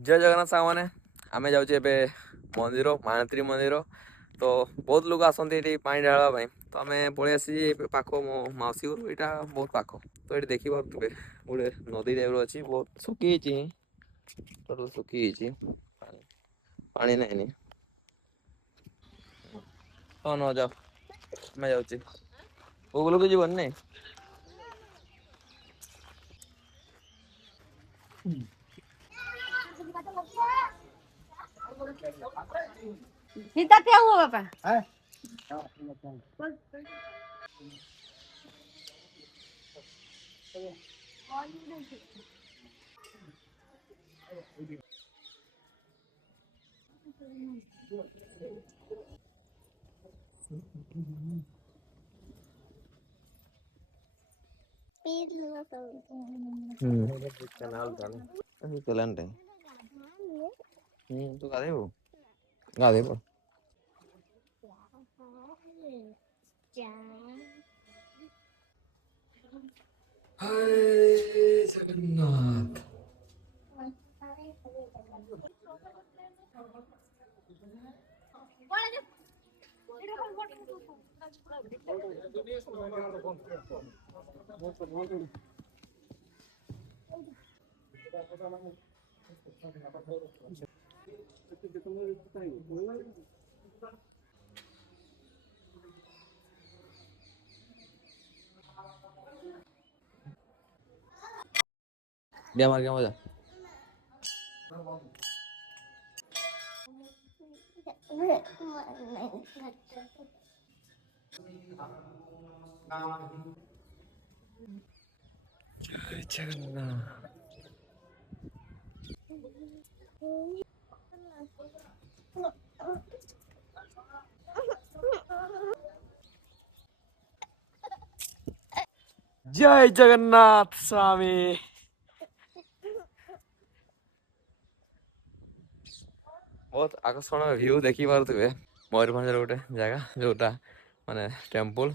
जय जगन्नाथ सामने आम जाऊे मंदिर मानत्री मंदिर तो बहुत लोग आसती ये पा ढाला तो आम पलि आसी पाख मो मौसी घर यहाँ बहुत पाख तो ये देखी पारे गोटे नदी टाइप अच्छी बहुत सुखी टोटल सुखी पानी नहीं तो न जाओ मैं जाऊँ गुगल को जीवन नहीं सीता क्या हुआ पापा? चलान तू गाधेबू गाधेबू हाय जगन्नाथ dia मार क्या मजा जय जगन्नाथ जय जगन्नाथ स्वामी बहुत आकर्षण व्यू देखी पारे मयूरभंज गोटे जगह जोटा माने टेम्पल